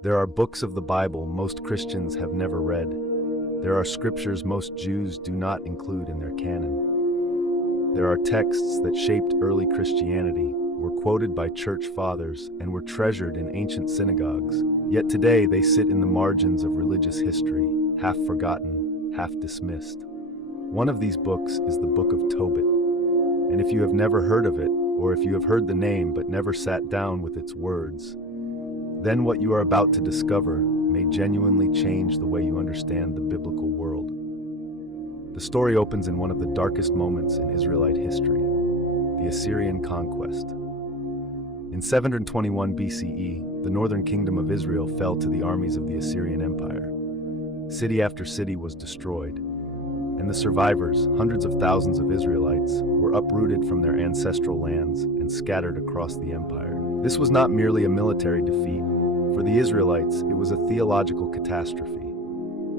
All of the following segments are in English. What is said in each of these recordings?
There are books of the Bible most Christians have never read. There are scriptures most Jews do not include in their canon. There are texts that shaped early Christianity, were quoted by church fathers, and were treasured in ancient synagogues. Yet today they sit in the margins of religious history, half forgotten, half dismissed. One of these books is the Book of Tobit. And if you have never heard of it, or if you have heard the name but never sat down with its words, then what you are about to discover may genuinely change the way you understand the biblical world. The story opens in one of the darkest moments in Israelite history, the Assyrian conquest. In 721 BCE, the northern kingdom of Israel fell to the armies of the Assyrian Empire. City after city was destroyed, and the survivors, hundreds of thousands of Israelites, were uprooted from their ancestral lands and scattered across the empire. This was not merely a military defeat. For the Israelites, it was a theological catastrophe.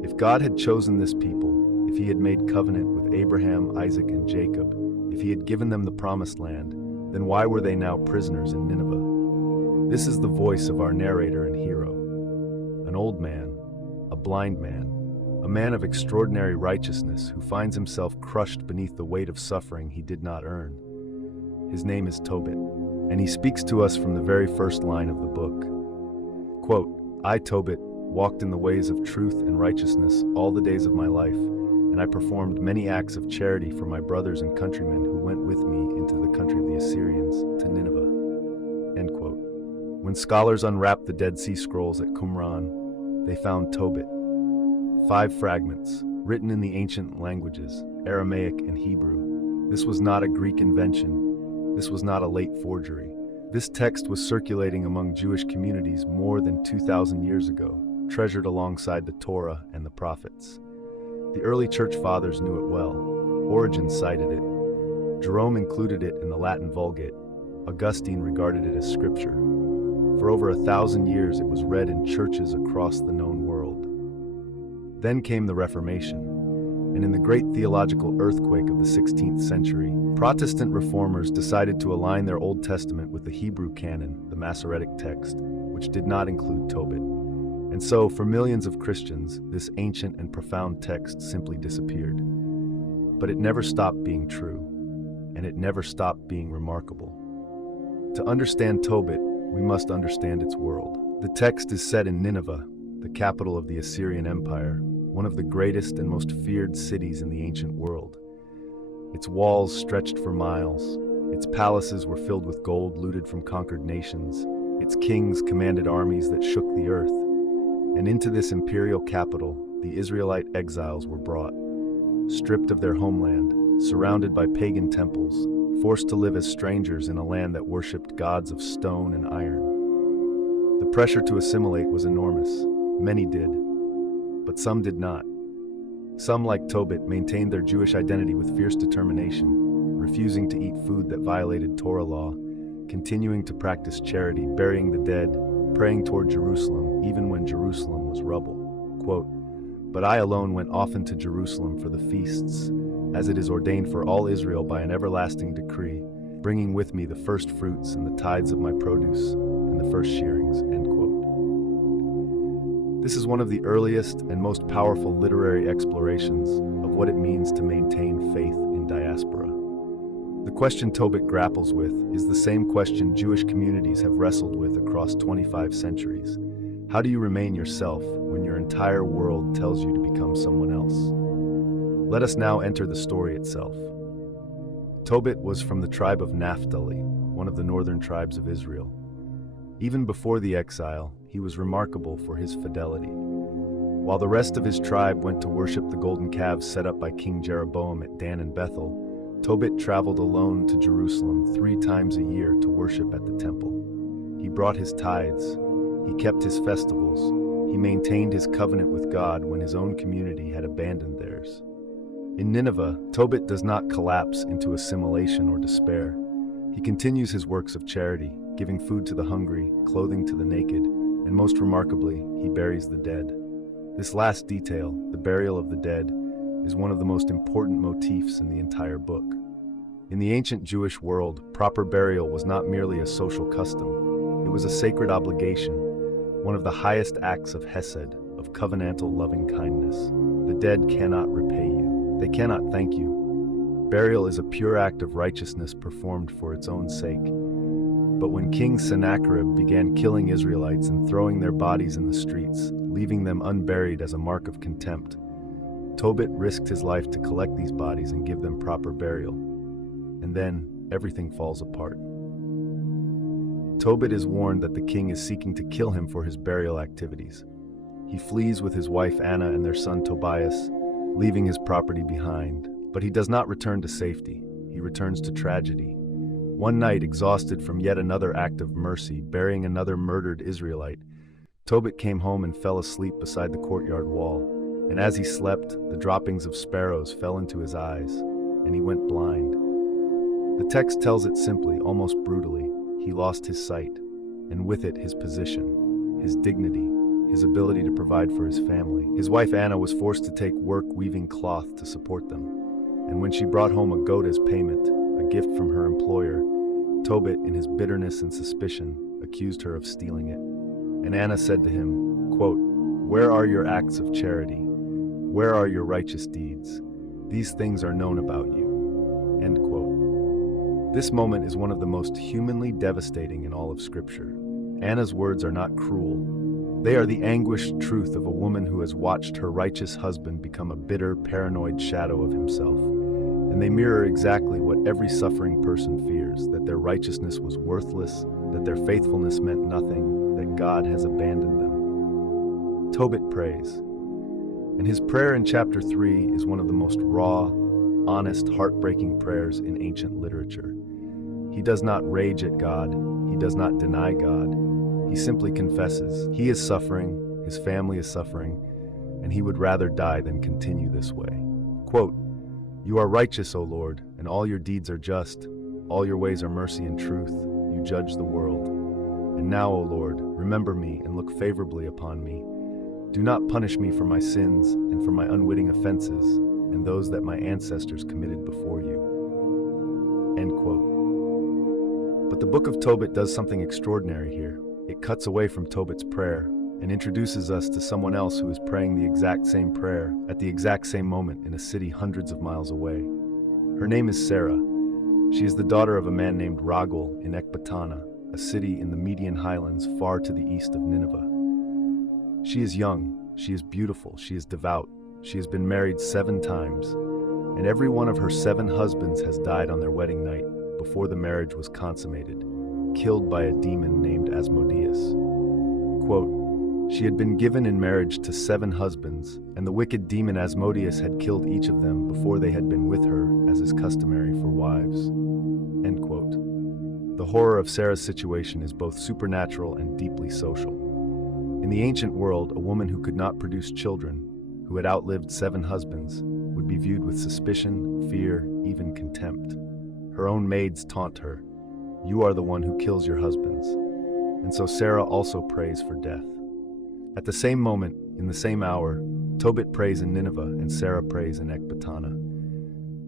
If God had chosen this people, if he had made covenant with Abraham, Isaac, and Jacob, if he had given them the promised land, then why were they now prisoners in Nineveh? This is the voice of our narrator and hero. An old man, a blind man, a man of extraordinary righteousness who finds himself crushed beneath the weight of suffering he did not earn. His name is Tobit, and he speaks to us from the very first line of the book. Quote, "I, Tobit, walked in the ways of truth and righteousness all the days of my life, and I performed many acts of charity for my brothers and countrymen who went with me into the country of the Assyrians, to Nineveh." End quote. When scholars unwrapped the Dead Sea Scrolls at Qumran, they found Tobit. 5 fragments, written in the ancient languages, Aramaic and Hebrew. This was not a Greek invention. This was not a late forgery. This text was circulating among Jewish communities more than 2,000 years ago, treasured alongside the Torah and the prophets. The early church fathers knew it well. Origen cited it. Jerome included it in the Latin Vulgate. Augustine regarded it as scripture. For over 1,000 years it was read in churches across the known world. Then came the Reformation, and in the great theological earthquake of the 16th century, Protestant reformers decided to align their Old Testament with the Hebrew canon, the Masoretic text, which did not include Tobit. And so, for millions of Christians, this ancient and profound text simply disappeared. But it never stopped being true, and it never stopped being remarkable. To understand Tobit, we must understand its world. The text is set in Nineveh, the capital of the Assyrian Empire, one of the greatest and most feared cities in the ancient world. Its walls stretched for miles. Its palaces were filled with gold looted from conquered nations. Its kings commanded armies that shook the earth. And into this imperial capital, the Israelite exiles were brought, stripped of their homeland, surrounded by pagan temples, forced to live as strangers in a land that worshipped gods of stone and iron. The pressure to assimilate was enormous. Many did, but some did not. Some, like Tobit, maintained their Jewish identity with fierce determination, refusing to eat food that violated Torah law, continuing to practice charity, burying the dead, praying toward Jerusalem, even when Jerusalem was rubble. Quote, "But I alone went often to Jerusalem for the feasts, as it is ordained for all Israel by an everlasting decree, bringing with me the first fruits and the tithes of my produce and the first shearings." End quote. This is one of the earliest and most powerful literary explorations of what it means to maintain faith in diaspora. The question Tobit grapples with is the same question Jewish communities have wrestled with across 25 centuries. How do you remain yourself when your entire world tells you to become someone else? Let us now enter the story itself. Tobit was from the tribe of Naphtali, one of the northern tribes of Israel. Even before the exile, he was remarkable for his fidelity. While the rest of his tribe went to worship the golden calves set up by King Jeroboam at Dan and Bethel, Tobit traveled alone to Jerusalem 3 times a year to worship at the temple. He brought his tithes, he kept his festivals, he maintained his covenant with God when his own community had abandoned theirs. In Nineveh, Tobit does not collapse into assimilation or despair. He continues his works of charity, giving food to the hungry, clothing to the naked, and most remarkably, he buries the dead. This last detail, the burial of the dead, is one of the most important motifs in the entire book. In the ancient Jewish world, proper burial was not merely a social custom. It was a sacred obligation, one of the highest acts of hesed, of covenantal loving kindness. The dead cannot repay you. They cannot thank you. Burial is a pure act of righteousness performed for its own sake. But when King Sennacherib began killing Israelites and throwing their bodies in the streets, leaving them unburied as a mark of contempt, Tobit risked his life to collect these bodies and give them proper burial. And then, everything falls apart. Tobit is warned that the king is seeking to kill him for his burial activities. He flees with his wife Anna and their son Tobias, leaving his property behind. But he does not return to safety. He returns to tragedy. One night, exhausted from yet another act of mercy, burying another murdered Israelite, Tobit came home and fell asleep beside the courtyard wall. And as he slept, the droppings of sparrows fell into his eyes, and he went blind. The text tells it simply, almost brutally. He lost his sight, and with it his position, his dignity, his ability to provide for his family. His wife Anna was forced to take work weaving cloth to support them. And when she brought home a goat as payment, a gift from her employer, Tobit, in his bitterness and suspicion, accused her of stealing it. And Anna said to him, quote, "Where are your acts of charity? Where are your righteous deeds? These things are known about you." End quote. This moment is one of the most humanly devastating in all of Scripture. Anna's words are not cruel. They are the anguished truth of a woman who has watched her righteous husband become a bitter, paranoid shadow of himself. And they mirror exactly what every suffering person fears, that their righteousness was worthless, that their faithfulness meant nothing, that God has abandoned them. Tobit prays. And his prayer in chapter 3 is one of the most raw, honest, heartbreaking prayers in ancient literature. He does not rage at God. He does not deny God. He simply confesses. He is suffering, his family is suffering, and he would rather die than continue this way. Quote, "You are righteous, O Lord, and all your deeds are just. All your ways are mercy and truth. You judge the world. And now, O Lord, remember me and look favorably upon me. Do not punish me for my sins and for my unwitting offenses and those that my ancestors committed before you." End quote. But the Book of Tobit does something extraordinary here. It cuts away from Tobit's prayer and introduces us to someone else who is praying the exact same prayer at the exact same moment in a city hundreds of miles away. Her name is Sarah. She is the daughter of a man named Raguel in Ecbatana, a city in the Median highlands far to the east of Nineveh. She is young, she is beautiful, she is devout, she has been married 7 times, and every one of her 7 husbands has died on their wedding night before the marriage was consummated, killed by a demon named Asmodeus. Quote, "She had been given in marriage to 7 husbands, and the wicked demon Asmodeus had killed each of them before they had been with her, as is customary for wives." End quote. The horror of Sarah's situation is both supernatural and deeply social. In the ancient world, a woman who could not produce children, who had outlived 7 husbands, would be viewed with suspicion, fear, even contempt. Her own maids taunt her, "You are the one who kills your husbands." And so Sarah also prays for death. At the same moment, in the same hour, Tobit prays in Nineveh and Sarah prays in Ecbatana.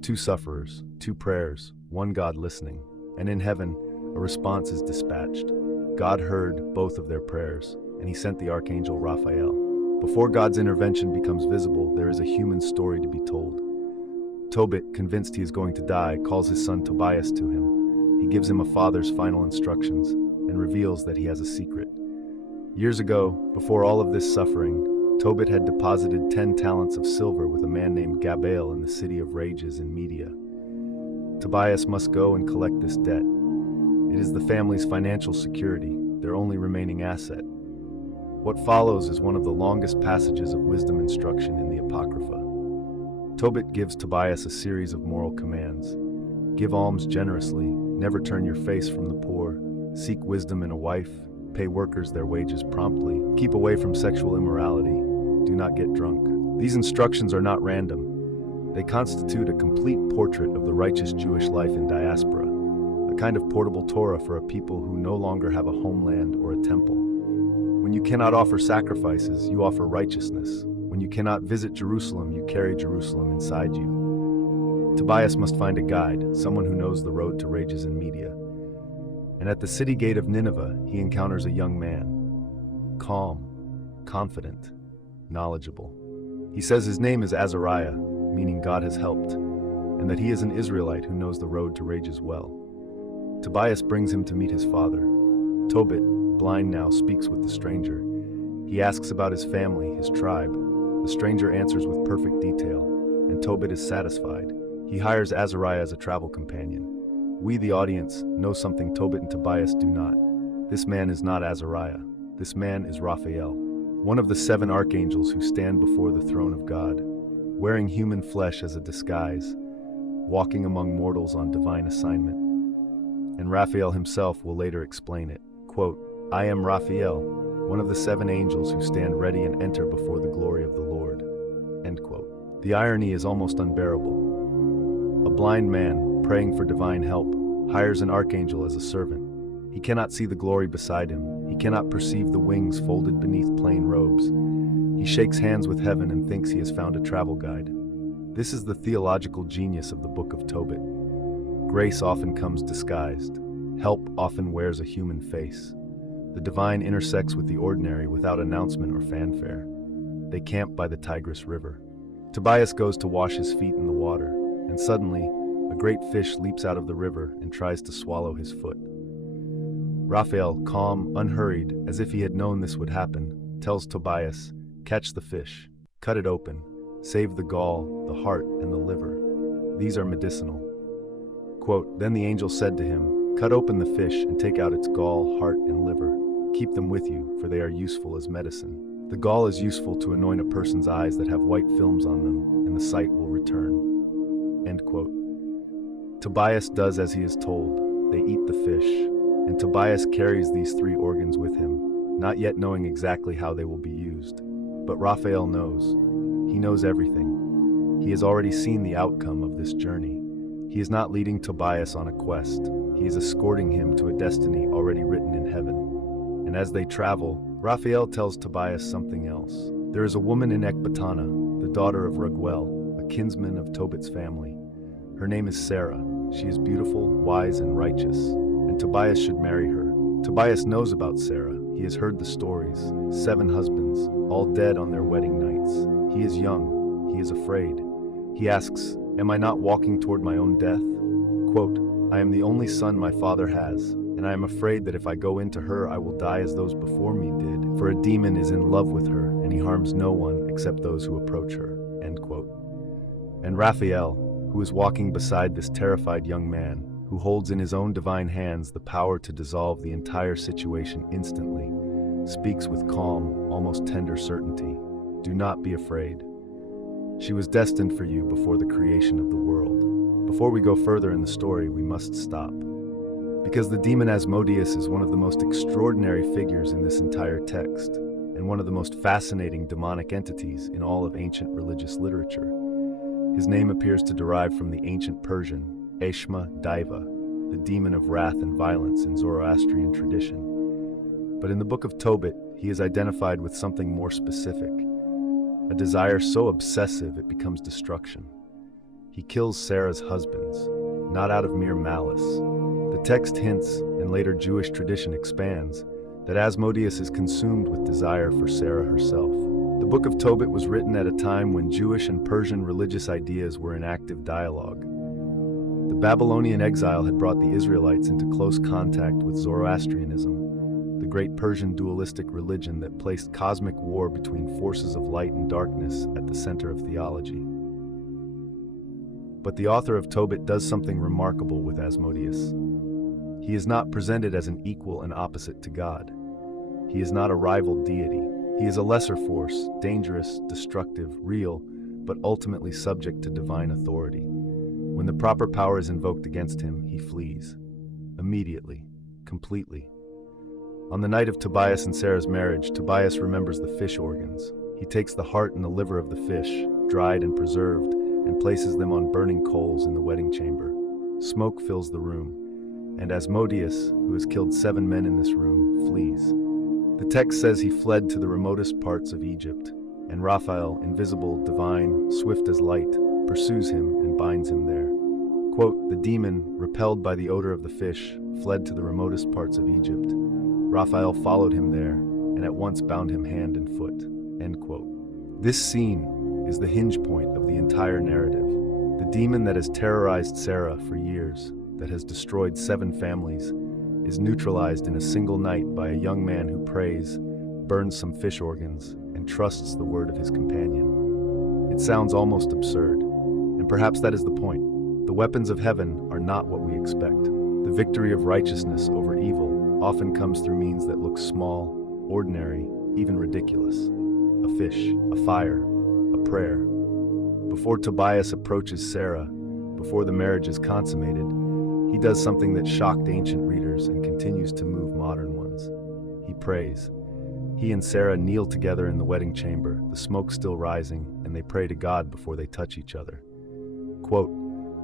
2 sufferers, 2 prayers, one God listening, and in heaven, a response is dispatched. God heard both of their prayers, and he sent the Archangel Raphael. Before God's intervention becomes visible, there is a human story to be told. Tobit, convinced he is going to die, calls his son Tobias to him. He gives him a father's final instructions and reveals that he has a secret. Years ago, before all of this suffering, Tobit had deposited 10 talents of silver with a man named Gabael in the city of Rages in Media. Tobias must go and collect this debt. It is the family's financial security, their only remaining asset. What follows is one of the longest passages of wisdom instruction in the Apocrypha. Tobit gives Tobias a series of moral commands. Give alms generously, never turn your face from the poor, seek wisdom in a wife, pay workers their wages promptly, keep away from sexual immorality, do not get drunk. These instructions are not random. They constitute a complete portrait of the righteous Jewish life in diaspora, a kind of portable Torah for a people who no longer have a homeland or a temple. When you cannot offer sacrifices, you offer righteousness. When you cannot visit Jerusalem, you carry Jerusalem inside you. Tobias must find a guide, someone who knows the road to Rages in Media. And at the city gate of Nineveh, he encounters a young man. calm, confident, knowledgeable. He says his name is Azariah, meaning God has helped, and that he is an Israelite who knows the road to Rage's well. Tobias brings him to meet his father. Tobit, blind now, speaks with the stranger. He asks about his family, his tribe. The stranger answers with perfect detail, and Tobit is satisfied. He hires Azariah as a travel companion. We, the audience, know something Tobit and Tobias do not. This man is not Azariah. This man is Raphael, one of the 7 archangels who stand before the throne of God, wearing human flesh as a disguise, walking among mortals on divine assignment. And Raphael himself will later explain it. Quote, "I am Raphael, one of the 7 angels who stand ready and enter before the glory of the Lord." End quote. The irony is almost unbearable. A blind man, praying for divine help, hires an archangel as a servant. He cannot see the glory beside him. He cannot perceive the wings folded beneath plain robes. He shakes hands with heaven and thinks he has found a travel guide. This is the theological genius of the Book of Tobit. Grace often comes disguised. Help often wears a human face. The divine intersects with the ordinary without announcement or fanfare. They camp by the Tigris River. Tobias goes to wash his feet in the water, and suddenly, a great fish leaps out of the river and tries to swallow his foot. Raphael, calm, unhurried, as if he had known this would happen, tells Tobias, "Catch the fish, cut it open, save the gall, the heart, and the liver. These are medicinal." Quote, "Then the angel said to him, 'Cut open the fish and take out its gall, heart, and liver. Keep them with you, for they are useful as medicine. The gall is useful to anoint a person's eyes that have white films on them, and the sight will return." End quote. Tobias does as he is told. They eat the fish, and Tobias carries these 3 organs with him, not yet knowing exactly how they will be used. But Raphael knows. He knows everything. He has already seen the outcome of this journey. He is not leading Tobias on a quest. He is escorting him to a destiny already written in heaven. And as they travel, Raphael tells Tobias something else. There is a woman in Ecbatana, the daughter of Raguel, a kinsman of Tobit's family. Her name is Sarah. She is beautiful, wise, and righteous, and Tobias should marry her. Tobias knows about Sarah. He has heard the stories. 7 husbands, all dead on their wedding nights. He is young. He is afraid. He asks, "Am I not walking toward my own death?" Quote, "I am the only son my father has, and I am afraid that if I go into her I will die as those before me did, for a demon is in love with her, and he harms no one except those who approach her." End quote. And Raphael, who is walking beside this terrified young man, who holds in his own divine hands the power to dissolve the entire situation instantly, speaks with calm, almost tender certainty. "Do not be afraid. She was destined for you before the creation of the world." Before we go further in the story, we must stop. Because the demon Asmodeus is one of the most extraordinary figures in this entire text, and one of the most fascinating demonic entities in all of ancient religious literature. His name appears to derive from the ancient Persian, Eshma Daiva, the demon of wrath and violence in Zoroastrian tradition. But in the Book of Tobit, he is identified with something more specific, a desire so obsessive it becomes destruction. He kills Sarah's husbands, not out of mere malice. The text hints, and later Jewish tradition expands, that Asmodeus is consumed with desire for Sarah herself. The Book of Tobit was written at a time when Jewish and Persian religious ideas were in active dialogue. The Babylonian exile had brought the Israelites into close contact with Zoroastrianism, the great Persian dualistic religion that placed cosmic war between forces of light and darkness at the center of theology. But the author of Tobit does something remarkable with Asmodeus. He is not presented as an equal and opposite to God. He is not a rival deity. He is a lesser force, dangerous, destructive, real, but ultimately subject to divine authority. When the proper power is invoked against him, he flees. Immediately. Completely. On the night of Tobias and Sarah's marriage, Tobias remembers the fish organs. He takes the heart and the liver of the fish, dried and preserved, and places them on burning coals in the wedding chamber. Smoke fills the room, and Asmodeus, who has killed 7 men in this room, flees. The text says he fled to the remotest parts of Egypt, and Raphael, invisible, divine, swift as light, pursues him and binds him there. Quote, "The demon, repelled by the odor of the fish, fled to the remotest parts of Egypt. Raphael followed him there, and at once bound him hand and foot." End quote. This scene is the hinge point of the entire narrative. The demon that has terrorized Sarah for years, that has destroyed 7 families, is neutralized in a single night by a young man who prays, burns some fish organs, and trusts the word of his companion. It sounds almost absurd, and perhaps that is the point. The weapons of heaven are not what we expect. The victory of righteousness over evil often comes through means that look small, ordinary, even ridiculous. A fish, a fire, a prayer. Before Tobias approaches Sarah, before the marriage is consummated, he does something that shocked ancient readers and continues to move modern ones. He prays. He and Sarah kneel together in the wedding chamber, the smoke still rising, and they pray to God before they touch each other. Quote,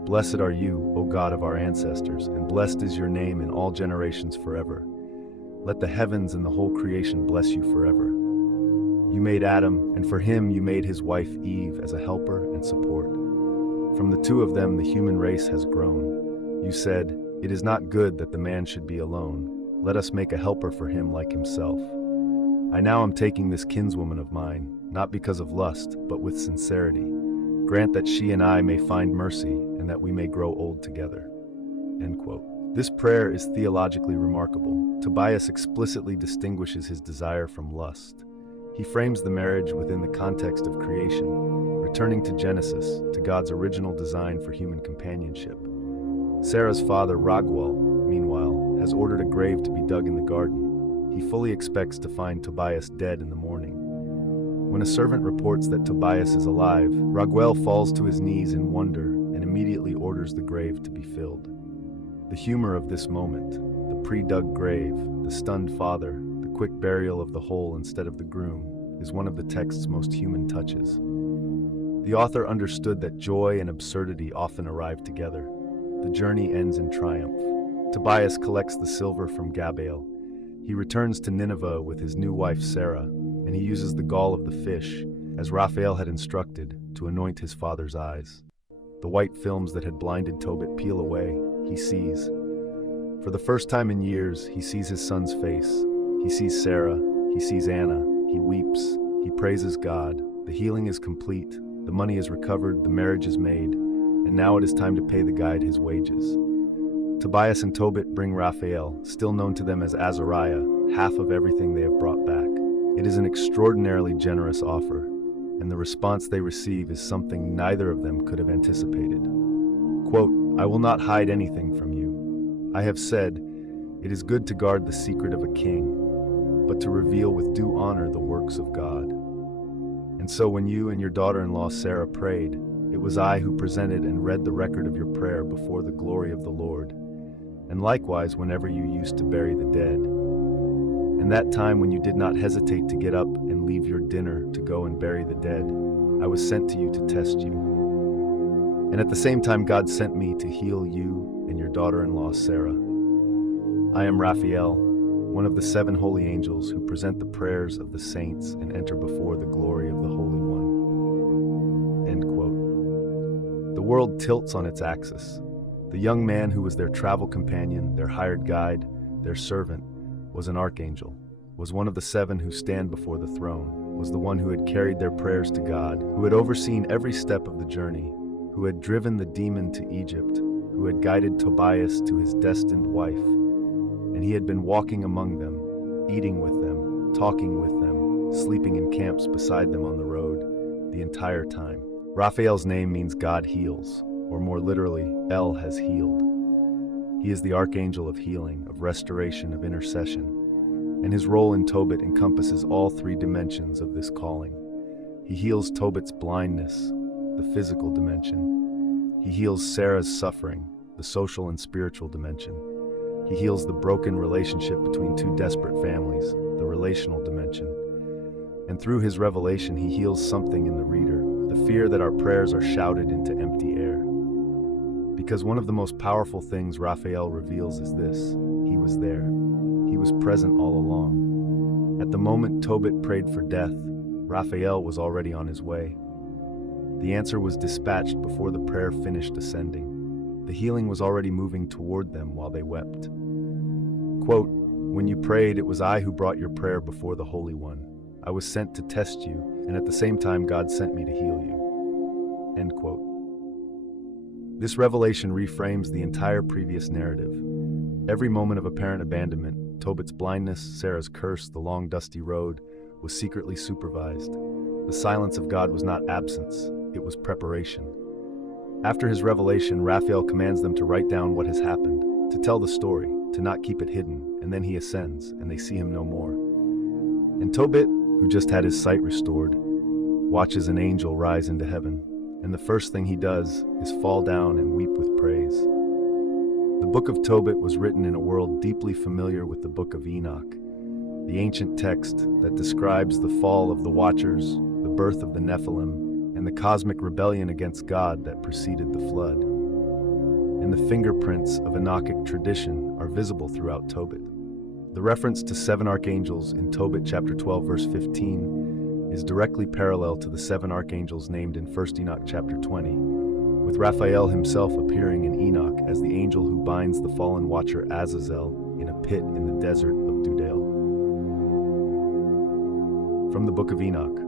"Blessed are you, O God of our ancestors, and blessed is your name in all generations forever. Let the heavens and the whole creation bless you forever. You made Adam, and for him you made his wife Eve as a helper and support. From the 2 of them the human race has grown. You said, 'It is not good that the man should be alone. Let us make a helper for him like himself.' I now am taking this kinswoman of mine, not because of lust, but with sincerity. Grant that she and I may find mercy, and that we may grow old together." End quote. This prayer is theologically remarkable. Tobias explicitly distinguishes his desire from lust. He frames the marriage within the context of creation, returning to Genesis, to God's original design for human companionship. Sarah's father, Raguel, meanwhile, has ordered a grave to be dug in the garden. He fully expects to find Tobias dead in the morning. When a servant reports that Tobias is alive, Raguel falls to his knees in wonder and immediately orders the grave to be filled. The humor of this moment, the pre-dug grave, the stunned father, the quick burial of the whole instead of the groom, is one of the text's most human touches. The author understood that joy and absurdity often arrive together. The journey ends in triumph. Tobias collects the silver from Gabael. He returns to Nineveh with his new wife Sarah, and he uses the gall of the fish, as Raphael had instructed, to anoint his father's eyes. The white films that had blinded Tobit peel away. He sees. For the first time in years, he sees his son's face. He sees Sarah. He sees Anna. He weeps. He praises God. The healing is complete. The money is recovered. The marriage is made. And now it is time to pay the guide his wages. Tobias and Tobit bring Raphael, still known to them as Azariah, half of everything they have brought back. It is an extraordinarily generous offer, and the response they receive is something neither of them could have anticipated. Quote, "I will not hide anything from you. I have said, it is good to guard the secret of a king, but to reveal with due honor the works of God. And so when you and your daughter-in-law Sarah prayed, it was I who presented and read the record of your prayer before the glory of the Lord, and likewise whenever you used to bury the dead. And that time when you did not hesitate to get up and leave your dinner to go and bury the dead, I was sent to you to test you. And at the same time God sent me to heal you and your daughter-in-law Sarah. I am Raphael, one of the 7 holy angels who present the prayers of the saints and enter before the glory of the Holy One." End quote. The world tilts on its axis. The young man who was their travel companion, their hired guide, their servant, was an archangel, was one of the 7 who stand before the throne, was the one who had carried their prayers to God, who had overseen every step of the journey, who had driven the demon to Egypt, who had guided Tobias to his destined wife, and he had been walking among them, eating with them, talking with them, sleeping in camps beside them on the road, the entire time. Raphael's name means God heals, or more literally, El has healed. He is the archangel of healing, of restoration, of intercession, and his role in Tobit encompasses all 3 dimensions of this calling. He heals Tobit's blindness, the physical dimension. He heals Sarah's suffering, the social and spiritual dimension. He heals the broken relationship between 2 desperate families, the relational dimension. And through his revelation, he heals something in the reader, the fear that our prayers are shouted into empty air. Because one of the most powerful things Raphael reveals is this: he was there. He was present all along. At the moment Tobit prayed for death, Raphael was already on his way. The answer was dispatched before the prayer finished ascending. The healing was already moving toward them while they wept. Quote, When you prayed, it was I who brought your prayer before the Holy One. I was sent to test you, and at the same time God sent me to heal you." End quote. This revelation reframes the entire previous narrative. Every moment of apparent abandonment, Tobit's blindness, Sarah's curse, the long dusty road, was secretly supervised. The silence of God was not absence, it was preparation. After his revelation, Raphael commands them to write down what has happened, to tell the story, to not keep it hidden, and then he ascends, and they see him no more. And Tobit, who just had his sight restored, watches an angel rise into heaven, and the first thing he does is fall down and weep with praise. The Book of Tobit was written in a world deeply familiar with the Book of Enoch, the ancient text that describes the fall of the Watchers, the birth of the Nephilim, and the cosmic rebellion against God that preceded the flood. And the fingerprints of Enochic tradition are visible throughout Tobit. The reference to 7 archangels in Tobit chapter 12 verse 15 is directly parallel to the 7 archangels named in 1 Enoch chapter 20, with Raphael himself appearing in Enoch as the angel who binds the fallen watcher Azazel in a pit in the desert of Dudale. From the Book of Enoch.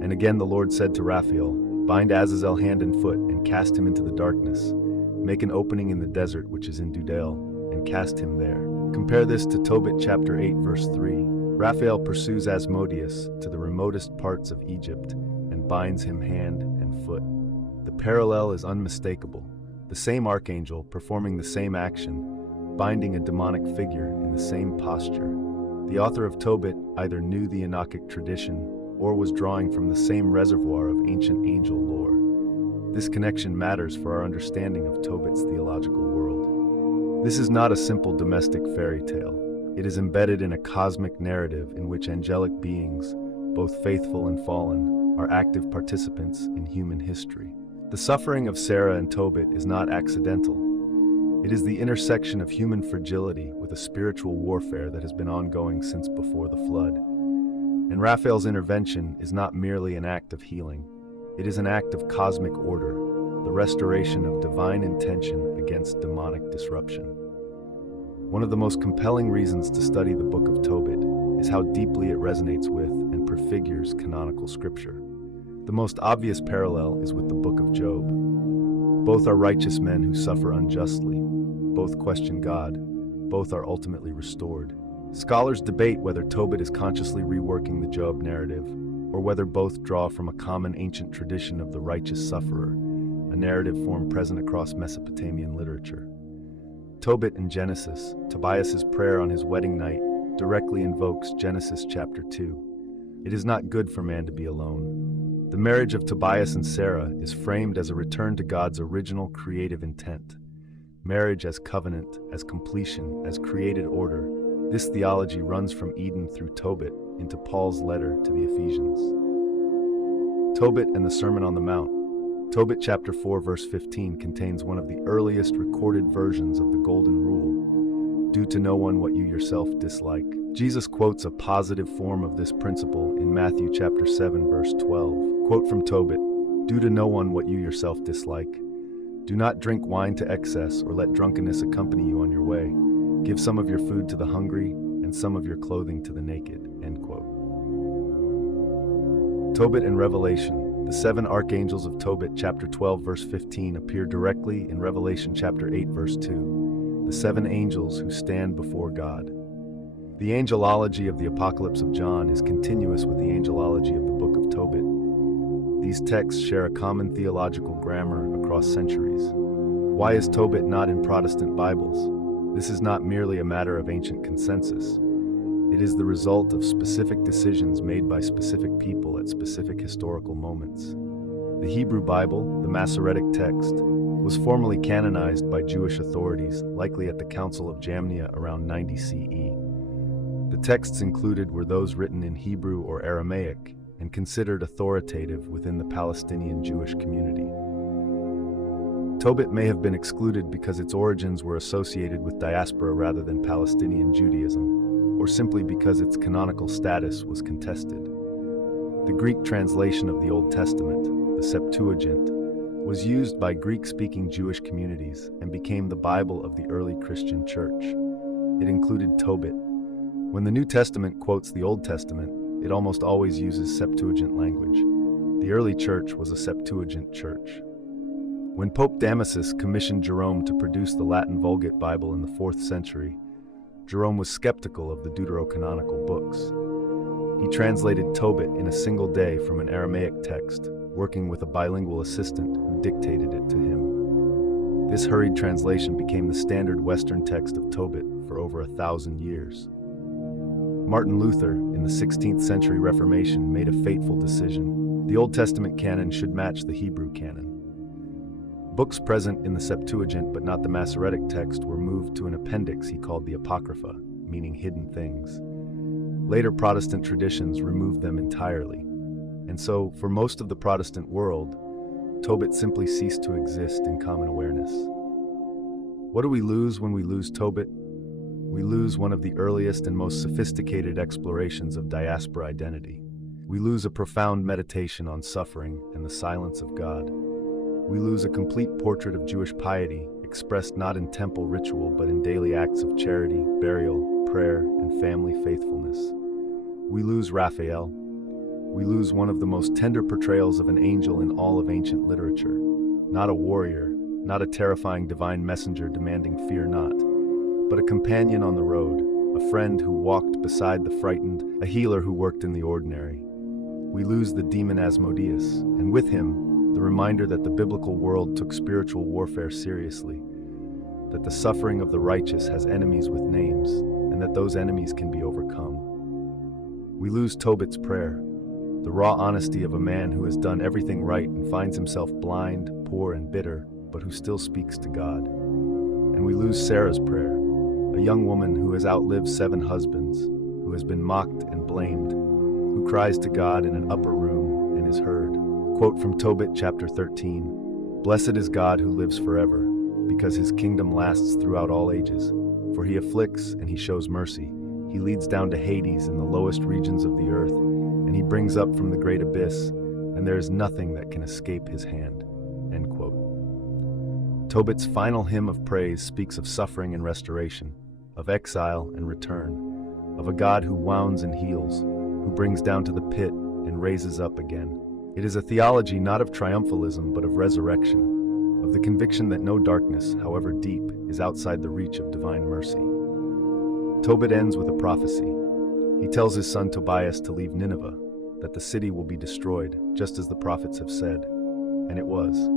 And again the Lord said to Raphael, "Bind Azazel hand and foot, and cast him into the darkness. Make an opening in the desert which is in Dudale, and cast him there." Compare this to Tobit chapter 8 verse 3. Raphael pursues Asmodeus to the remotest parts of Egypt, and binds him hand and foot. The parallel is unmistakable. The same archangel performing the same action, binding a demonic figure in the same posture. The author of Tobit either knew the Enochic tradition or was drawing from the same reservoir of ancient angel lore. This connection matters for our understanding of Tobit's theological world. This is not a simple domestic fairy tale. It is embedded in a cosmic narrative in which angelic beings, both faithful and fallen, are active participants in human history. The suffering of Sarah and Tobit is not accidental. It is the intersection of human fragility with a spiritual warfare that has been ongoing since before the flood. And Raphael's intervention is not merely an act of healing. It is an act of cosmic order, the restoration of divine intention against demonic disruption. One of the most compelling reasons to study the Book of Tobit is how deeply it resonates with and prefigures canonical scripture. The most obvious parallel is with the Book of Job. Both are righteous men who suffer unjustly. Both question God. Both are ultimately restored. Scholars debate whether Tobit is consciously reworking the Job narrative, or whether both draw from a common ancient tradition of the righteous sufferer, a narrative form present across Mesopotamian literature. Tobit in Genesis, Tobias's prayer on his wedding night, directly invokes Genesis chapter 2. It is not good for man to be alone. The marriage of Tobias and Sarah is framed as a return to God's original creative intent. Marriage as covenant, as completion, as created order. This theology runs from Eden through Tobit into Paul's letter to the Ephesians. Tobit and the Sermon on the Mount. Tobit chapter 4 verse 15 contains one of the earliest recorded versions of the Golden Rule. Do to no one what you yourself dislike. Jesus quotes a positive form of this principle in Matthew chapter 7 verse 12. Quote from Tobit, "Do to no one what you yourself dislike. Do not drink wine to excess or let drunkenness accompany you on your way. Give some of your food to the hungry, and some of your clothing to the naked." End quote. Tobit and Revelation. The 7 archangels of Tobit chapter 12 verse 15 appear directly in Revelation chapter 8 verse 2, the 7 angels who stand before God. The angelology of the Apocalypse of John is continuous with the angelology of the Book of Tobit. These texts share a common theological grammar across centuries. Why is Tobit not in Protestant Bibles? This is not merely a matter of ancient consensus. It is the result of specific decisions made by specific people at specific historical moments. The Hebrew Bible, the Masoretic text, was formally canonized by Jewish authorities, likely at the Council of Jamnia around 90 CE. The texts included were those written in Hebrew or Aramaic and considered authoritative within the Palestinian Jewish community. Tobit may have been excluded because its origins were associated with diaspora rather than Palestinian Judaism, or simply because its canonical status was contested. The Greek translation of the Old Testament, the Septuagint, was used by Greek-speaking Jewish communities and became the Bible of the early Christian Church. It included Tobit, When the New Testament quotes the Old Testament, it almost always uses Septuagint language. The early church was a Septuagint church. When Pope Damasus commissioned Jerome to produce the Latin Vulgate Bible in the 4th century, Jerome was skeptical of the deuterocanonical books. He translated Tobit in a single day from an Aramaic text, working with a bilingual assistant who dictated it to him. This hurried translation became the standard Western text of Tobit for over 1,000 years. Martin Luther, in the 16th century Reformation, made a fateful decision. The Old Testament canon should match the Hebrew canon. Books present in the Septuagint but not the Masoretic text were moved to an appendix he called the Apocrypha, meaning hidden things. Later Protestant traditions removed them entirely, and so, for most of the Protestant world, Tobit simply ceased to exist in common awareness. What do we lose when we lose Tobit? We lose one of the earliest and most sophisticated explorations of diaspora identity. We lose a profound meditation on suffering and the silence of God. We lose a complete portrait of Jewish piety, expressed not in temple ritual but in daily acts of charity, burial, prayer, and family faithfulness. We lose Raphael. We lose one of the most tender portrayals of an angel in all of ancient literature. Not a warrior, not a terrifying divine messenger demanding fear not, but a companion on the road, a friend who walked beside the frightened, a healer who worked in the ordinary. We lose the demon Asmodeus, and with him, the reminder that the biblical world took spiritual warfare seriously, that the suffering of the righteous has enemies with names, and that those enemies can be overcome. We lose Tobit's prayer, the raw honesty of a man who has done everything right and finds himself blind, poor, and bitter, but who still speaks to God. And we lose Sarah's prayer, a young woman who has outlived 7 husbands, who has been mocked and blamed, who cries to God in an upper room and is heard. Quote from Tobit chapter 13, "Blessed is God who lives forever, because his kingdom lasts throughout all ages. For he afflicts and he shows mercy. He leads down to Hades in the lowest regions of the earth, and he brings up from the great abyss, and there is nothing that can escape his hand." End quote. Tobit's final hymn of praise speaks of suffering and restoration, of exile and return, of a God who wounds and heals, who brings down to the pit and raises up again. It is a theology not of triumphalism but of resurrection, of the conviction that no darkness, however deep, is outside the reach of divine mercy. Tobit ends with a prophecy. He tells his son Tobias to leave Nineveh, that the city will be destroyed, just as the prophets have said. And it was.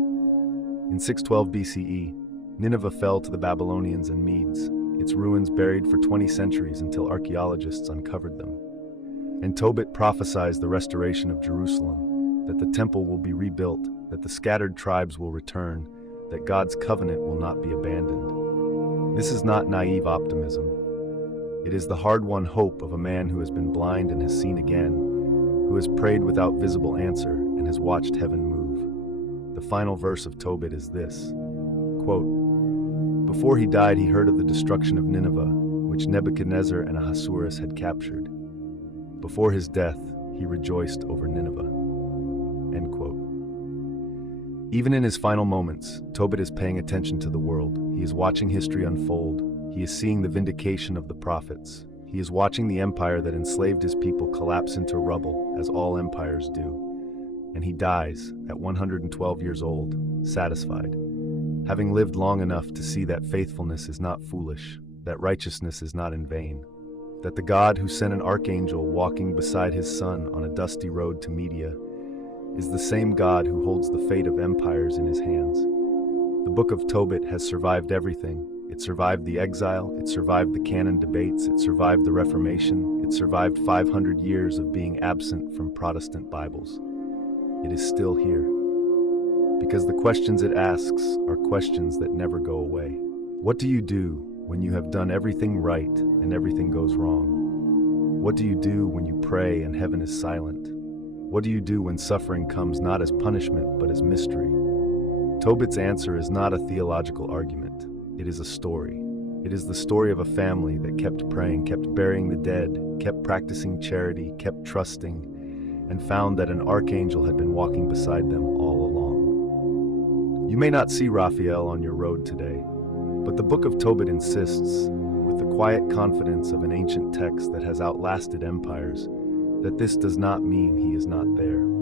In 612 BCE, Nineveh fell to the Babylonians and Medes, its ruins buried for 20 centuries until archaeologists uncovered them. And Tobit prophesies the restoration of Jerusalem, that the temple will be rebuilt, that the scattered tribes will return, that God's covenant will not be abandoned. This is not naive optimism. It is the hard-won hope of a man who has been blind and has seen again, who has prayed without visible answer and has watched heaven move. The final verse of Tobit is this, quote, "Before he died, he heard of the destruction of Nineveh, which Nebuchadnezzar and Ahasuerus had captured. Before his death, he rejoiced over Nineveh." End quote. Even in his final moments, Tobit is paying attention to the world. He is watching history unfold. He is seeing the vindication of the prophets. He is watching the empire that enslaved his people collapse into rubble, as all empires do. And he dies, at 112 years old, satisfied, having lived long enough to see that faithfulness is not foolish, that righteousness is not in vain, that the God who sent an archangel walking beside his son on a dusty road to Media is the same God who holds the fate of empires in his hands. The Book of Tobit has survived everything. It survived the exile, it survived the canon debates, it survived the Reformation, it survived 500 years of being absent from Protestant Bibles. It is still here, because the questions it asks are questions that never go away. What do you do when you have done everything right and everything goes wrong? What do you do when you pray and heaven is silent? What do you do when suffering comes not as punishment but as mystery? Tobit's answer is not a theological argument. It is a story. It is the story of a family that kept praying, kept burying the dead, kept practicing charity, kept trusting, and found that an archangel had been walking beside them all along. You may not see Raphael on your road today, but the Book of Tobit insists, with the quiet confidence of an ancient text that has outlasted empires, that this does not mean he is not there.